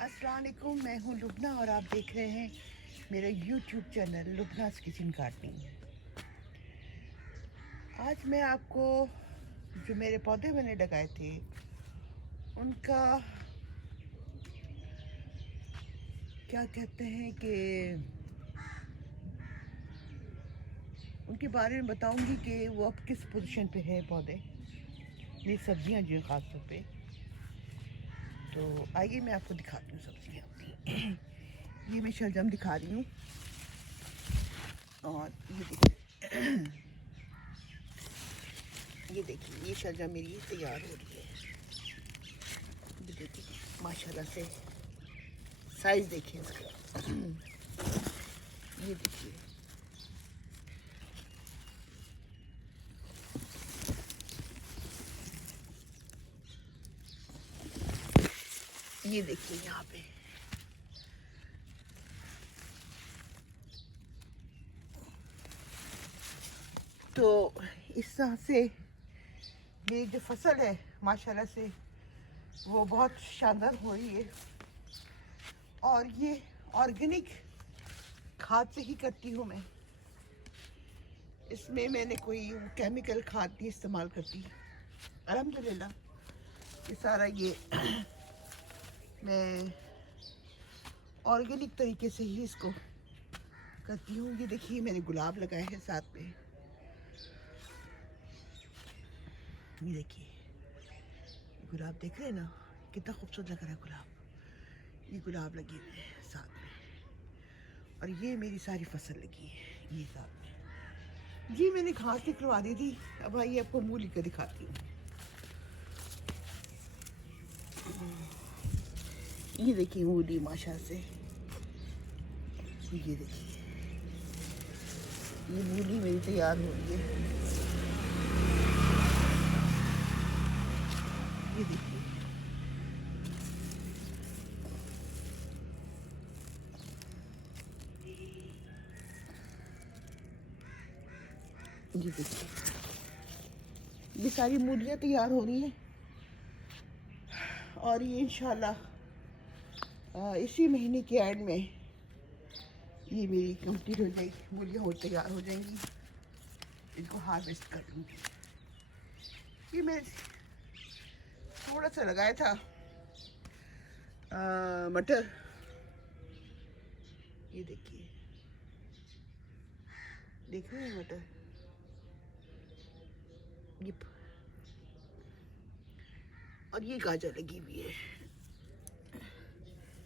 अस्सलाम वालेकुम, मैं हूँ लुबना और आप देख रहे हैं मेरा यूट्यूब चैनल लुबनास किचन गार्डनिंग। आज मैं आपको जो मेरे पौधे मैंने लगाए थे उनका क्या कहते हैं कि उनके बारे में बताऊंगी कि वो अब किस पोजीशन पे है पौधे, मेरी सब्जियां जो ख़ास तौर पे। तो आइए मैं आपको दिखाती हूँ सब्जियां अपनी। ये मैं शलजम दिखा रही हूँ और ये देखिए ये शलजम मेरी तैयार हो रही है। ये देखिए माशाल्लाह से साइज देखिए इसका। ये देखिए ये देखिए यहाँ पे तो इस तरह से मेरी जो फसल है माशाल्लाह से वो बहुत शानदार हो रही है। और ये ऑर्गेनिक खाद से ही करती हूँ मैं। इसमें मैंने कोई केमिकल खाद नहीं इस्तेमाल करती। अल्हम्दुलिल्लाह ये सारा ये मैं ऑर्गेनिक तरीके से ही इसको करती हूँ। ये देखिए मैंने गुलाब लगाए हैं साथ में। ये देखिए गुलाब देख रहे हैं ना, कितना खूबसूरत लग रहा है गुलाब। ये गुलाब लगे हुए हैं साथ में और ये मेरी सारी फसल लगी है ये साथ में। जी मैंने घास निकलवा दी थी, अब आइए आपको मूली का दिखाती हूँ। ये देखिए मूली माशाल्लाह से, ये देखिए ये मूली मेरी तैयार हो रही है। ये देखिए ये देखिए ये सारी मूलियाँ तैयार हो रही हैं और ये इंशाल्लाह इसी महीने के एंड में ये मेरी कंप्लीट हो जाएगी, मूलियाँ हो तैयार हो जाएंगी। इनको हार्वेस्ट कर लूँगी। ये मैं थोड़ा सा लगाया था मटर। ये देखिए देख रहे हैं मटर, ये और ये गाजर लगी हुई है।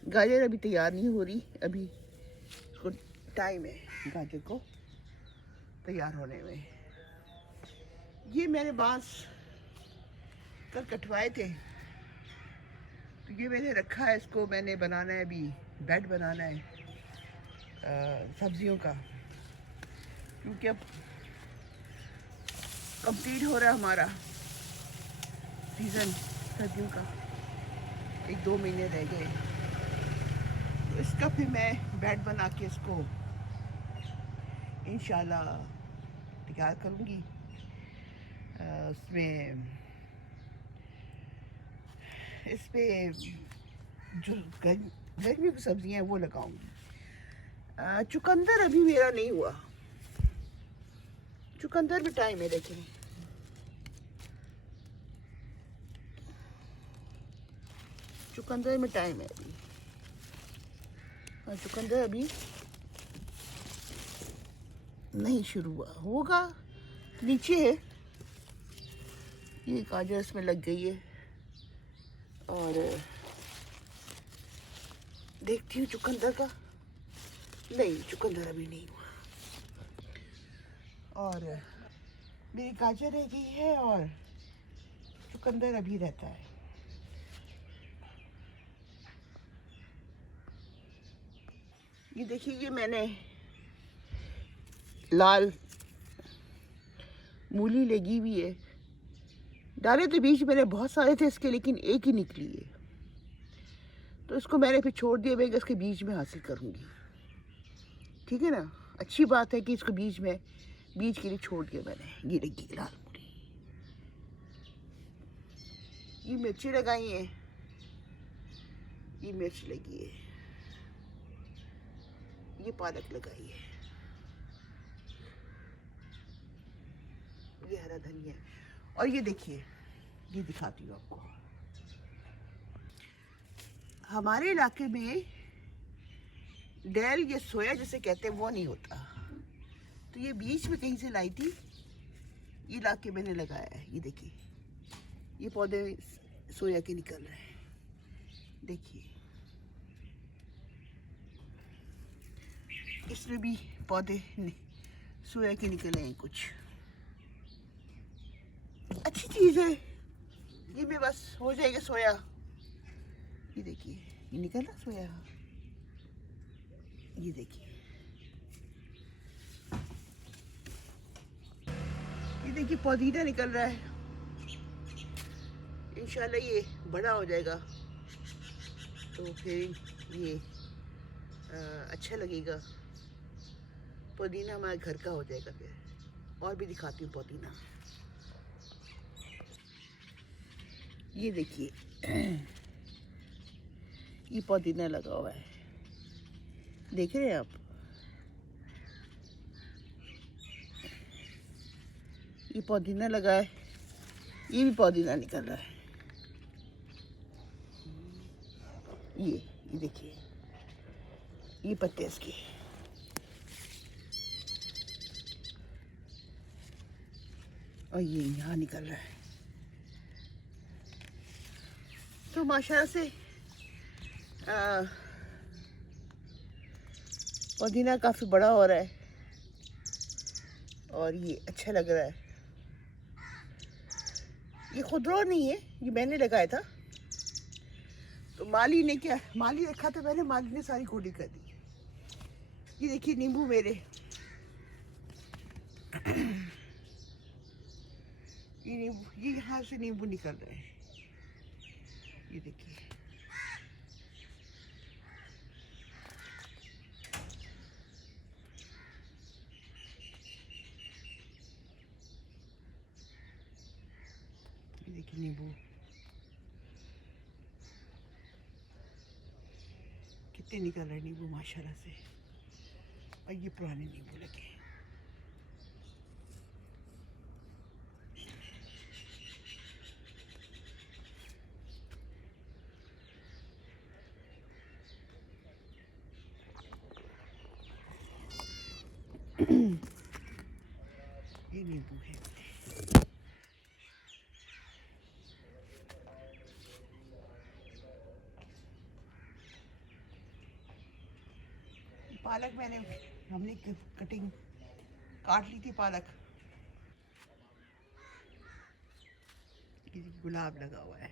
गाजर अभी तैयार नहीं हो रही, अभी इसको टाइम है गाजर को तैयार होने में। ये मैंने बांस कल कटवाए थे तो ये मैंने रखा है, इसको मैंने बनाना है, अभी बेड बनाना है सब्जियों का, क्योंकि अब कंप्लीट हो रहा है हमारा सीज़न सर्दियों का, 1-2 महीने रह गए। तो इसका फिर मैं बेड बना के इसको इंशाल्लाह तैयार करूँगी। उसमें इस पे जो गर्मियों की सब्जियाँ हैं वो लगाऊंगी। चुकंदर अभी मेरा नहीं हुआ, चुकंदर भी टाइम है। देखें चुकंदर में टाइम है अभी, चुकंदर अभी नहीं शुरू हुआ, होगा नीचे है। ये गाजर इसमें लग गई है और देखती हूँ चुकंदर का। नहीं चुकंदर अभी नहीं हुआ और मेरी गाजर रह गई है और चुकंदर अभी रहता है। ये देखिए ये मैंने लाल मूली लगी हुई है, डाले तो बीज मैंने बहुत सारे थे इसके, लेकिन एक ही निकली है तो इसको मैंने फिर छोड़ दिया। मैं इसके बीज में हासिल करूँगी, ठीक है ना। अच्छी बात है कि इसको बीज के लिए छोड़ दिया मैंने। ये लगी लाल मूली, ये मिर्ची लगाई है, ये मिर्च लगी है, ये पालक लगाई है, ये हरा धनिया, और ये देखिए, ये दिखाती हूँ आपको। हमारे इलाके में डेल या सोया जिसे कहते हैं वो नहीं होता, तो ये बीच में कहीं से लाई थी, ये ला के मैंने लगाया है। ये देखिए, ये पौधे सोया के निकल रहे हैं, देखिए इसमें भी पौधे सोया के निकले हैं कुछ। अच्छी चीज़ है ये, में बस हो जाएगा सोया। ये देखिए, ये निकल रहा सोया, ये देखिए, ये देखिए पुदीना निकल रहा है। इंशाल्लाह ये बड़ा हो जाएगा तो फिर ये अच्छा लगेगा। पुदीना हमारे घर का हो जाएगा फिर। और भी दिखाती हूँ पुदीना। ये देखिए, ये पुदीना लगा हुआ है, देख रहे हैं आप? ये पुदीना लगा है, ये भी पुदीना निकल रहा है। ये देखिए, ये पत्ते इसके, और ये यहाँ निकल रहा है। तो माशाल्लाह से पुदीना काफ़ी बड़ा हो रहा है और ये अच्छा लग रहा है। ये खुदरो नहीं है, ये मैंने लगाया था, तो माली ने क्या, माली रखा था मैंने, माली ने सारी गोली कर दी। ये देखिए नींबू मेरे, ये नींबू, ये यहाँ से नींबू निकल रहे हैं, ये देखिए। ये देखिए नींबू कितने निकल रहे हैं नींबू माशाल्लाह से। और ये पुराने नींबू लगे। ये नींबू है। पालक हमने कटिंग काट ली थी पालक। गुलाब लगा हुआ है।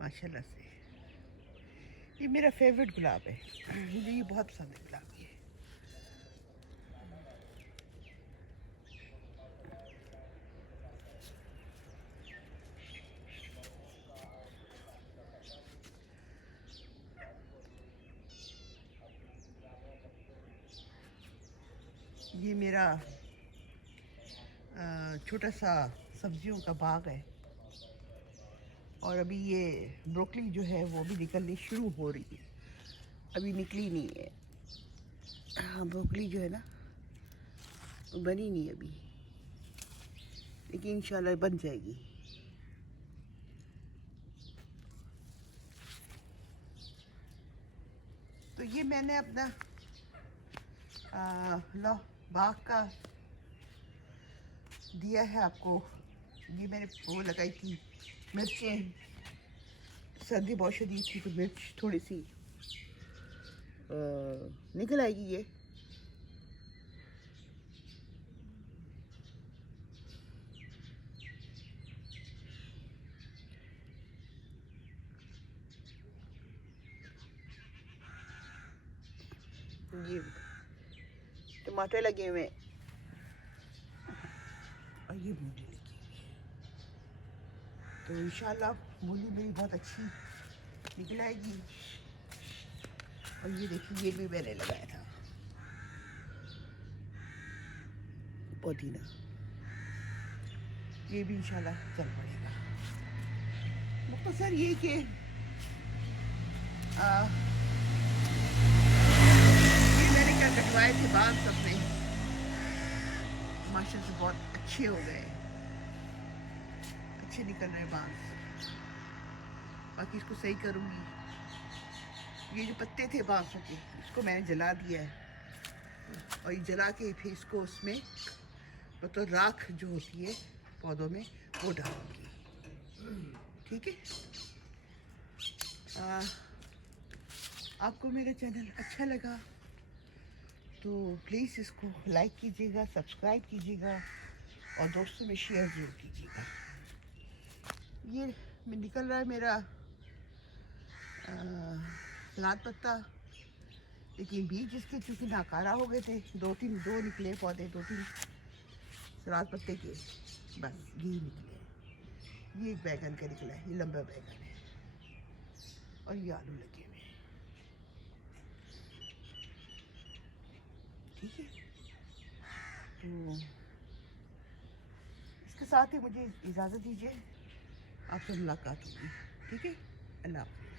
माशाल्लाह से ये मेरा फेवरेट गुलाब है, मुझे ये बहुत पसंद है गुलाब ये। ये मेरा छोटा सा सब्जियों का बाग है और अभी ये ब्रोकली जो है वो भी निकलनी शुरू हो रही है, अभी निकली नहीं है। हाँ, ब्रोकली जो है ना वो बनी नहीं अभी, लेकिन इंशाल्लाह बन जाएगी। तो ये मैंने अपना लो बाग का दिया है आपको। ये मैंने वो लगाई थी मिर्चें, सर्दी बहुत शदीद थी तो मिर्च थोड़ी सी निकल आएगी। ये टमाटर लगे हुए हैं और ये मूली लगी हुई है, तो इंशाल्लाह मूली मेरी बहुत अच्छी निकल आएगी। और ये देखिए ये भी मैंने लगाया था पुदीना, ये भी इंशाल्लाह चल पड़ेगा। मुख्तसर ये कि ये मैंने क्या कटवाए थे बाल सबने माशाल्लाह से बहुत अच्छे हो गए, अच्छे निकल रहे बाल। बाकी इसको सही करूँगी। ये जो पत्ते थे बांसों के इसको मैंने जला दिया है और ये जला के फिर इसको उसमें मतलब राख जो होती है पौधों में वो डालूंगी। ठीक है। आपको मेरा चैनल अच्छा लगा तो प्लीज़ इसको लाइक कीजिएगा, सब्सक्राइब कीजिएगा और दोस्तों में शेयर ज़रूर कीजिएगा। ये निकल रहा है मेरा सलाद पत्ता, लेकिन बीज इसके चूँकि नाकारा हो गए थे, दो निकले पौधे, 2-3 सलाद पत्ते के, बस यही निकले। ये एक बैगन का निकला है, ये लंबा बैगन है और ये आलू लगे हुए हैं। ठीक है, तो इसके साथ ही मुझे इजाज़त दीजिए, आपसे मुलाकात होगी। ठीक है, अल्लाह हाफ़िज़।